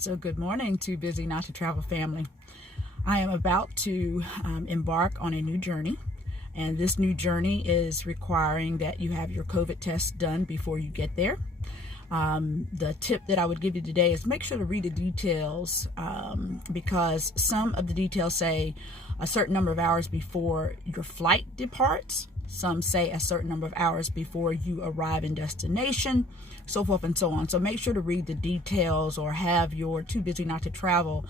So good morning, Too Busy Not to Travel family. I am about to embark on a new journey, and this new journey is requiring that you have your COVID test done before you get there. The tip that I would give you today is make sure to read the details, because some of the details say a certain number of hours before your flight departs. Some say a certain number of hours before you arrive in destination, so forth and so on. So make sure to read the details or have your Too Busy Not to travel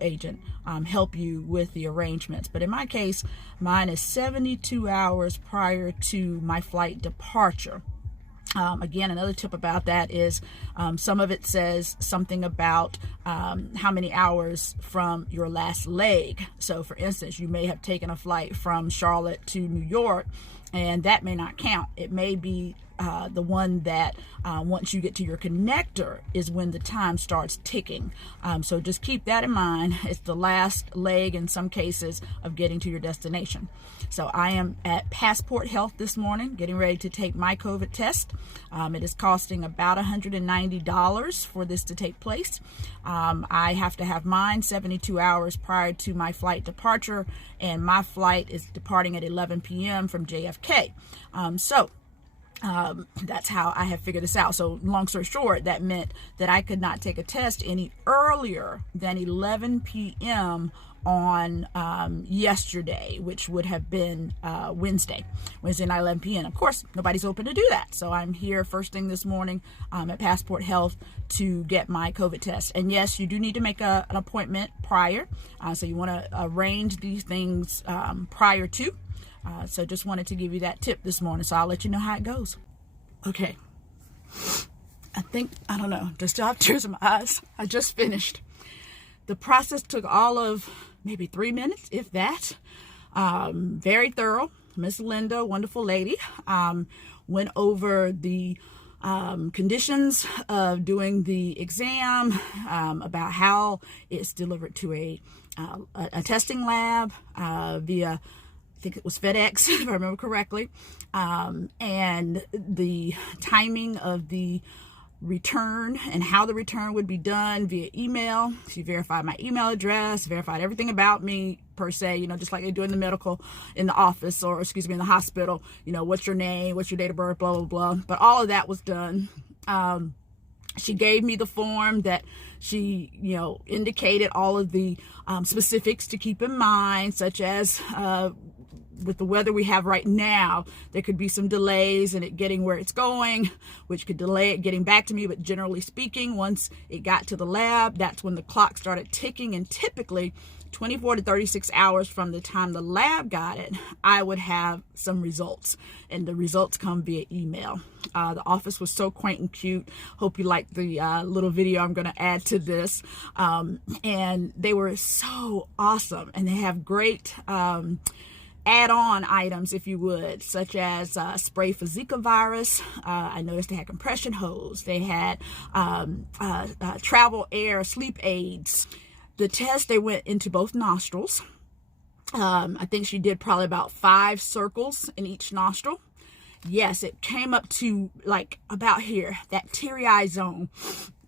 agent help you with the arrangements. But in my case, mine is 72 hours prior to my flight departure. Again, another tip about that is some of it says something about how many hours from your last leg. So for instance, you may have taken a flight from Charlotte to New York, and that may not count. It may be the one that once you get to your connector is when the time starts ticking. So just keep that in mind. It's the last leg in some cases of getting to your destination. So I am at Passport Health this morning getting ready to take my COVID test. It is costing about $190 for this to take place. I have to have mine 72 hours prior to my flight departure, and my flight is departing at 11 p.m. from JFK. That's how I have figured this out. So long story short, that meant that I could not take a test any earlier than 11 p.m. on yesterday, which would have been Wednesday night, 11 p.m. Of course, nobody's open to do that. So I'm here first thing this morning at Passport Health to get my COVID test. And yes, you do need to make an appointment prior. So you want to arrange these things prior to. So just wanted to give you that tip this morning. So I'll let you know how it goes. Okay. I don't know, just still have tears in my eyes. I just finished. The process took all of maybe 3 minutes, if that. Very thorough. Miss Linda, wonderful lady, went over the conditions of doing the exam, about how it's delivered to a testing lab via, I think it was FedEx, if I remember correctly, and the timing of the return and how the return would be done via email. She verified my email address, verified everything about me per se, just like they do in the in the office, or excuse me, in the hospital, what's your name, what's your date of birth, blah, blah, blah. But all of that was done. She gave me the form that she, indicated all of the specifics to keep in mind, such as with the weather we have right now, there could be some delays in it getting where it's going, which could delay it getting back to me. But generally speaking, once it got to the lab, that's when the clock started ticking. And typically 24 to 36 hours from the time the lab got it, I would have some results, and the results come via email. The office was so quaint and cute. Hope you liked the little video I'm going to add to this. And they were so awesome, and they have great add-on items, if you would, such as spray for Zika virus. I noticed they had compression hose. They had travel air sleep aids. The test, they went into both nostrils. I think she did probably about 5 circles in each nostril. Yes, it came up to like about here, that teary-eye zone.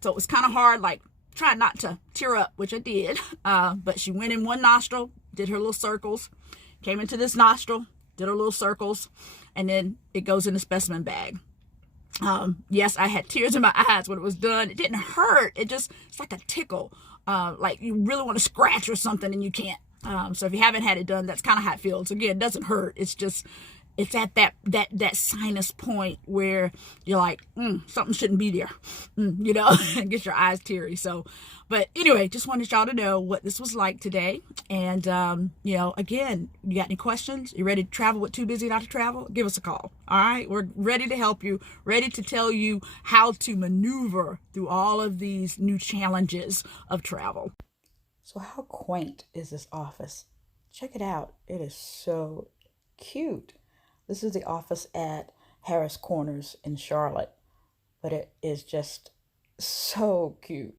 So it was kind of hard, like trying not to tear up, which I did. But she went in one nostril, did her little circles, came into this nostril, did her little circles, and then it goes in the specimen bag. Yes, I had tears in my eyes when it was done. It didn't hurt. It's like a tickle. Like you really want to scratch or something and you can't. So if you haven't had it done, that's kind of how it feels. Again, it doesn't hurt. It's at that sinus point where you're like, something shouldn't be there, and get your eyes teary. So, but anyway, just wanted y'all to know what this was like today. And, again, you got any questions? You ready to travel with Too Busy Not to Travel? Give us a call. All right. We're ready to help you, ready to tell you how to maneuver through all of these new challenges of travel. So how quaint is this office? Check it out. It is so cute. This is the office at Harris Corners in Charlotte, but it is just so cute.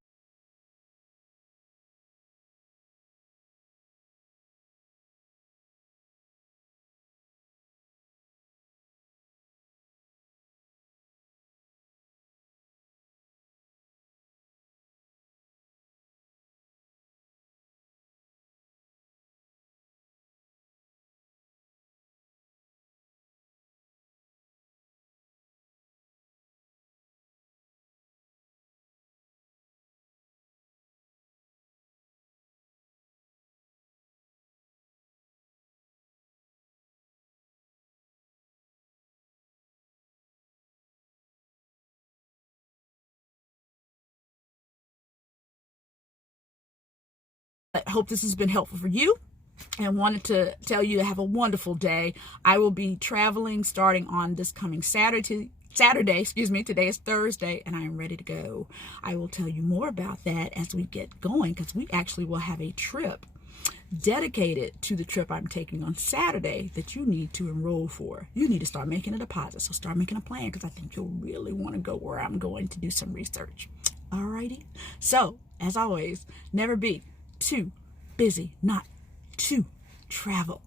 hope this has been helpful for you, and wanted to tell you to have a wonderful day. I will be traveling starting on this coming Saturday, today is Thursday, and I am ready to go. I will tell you more about that as we get going, because we actually will have a trip dedicated to the trip I'm taking on Saturday that you need to enroll for. You need to start making a deposit, so start making a plan, because I think you'll really want to go where I'm going to do some research. Alrighty, so as always, never be too busy not to travel.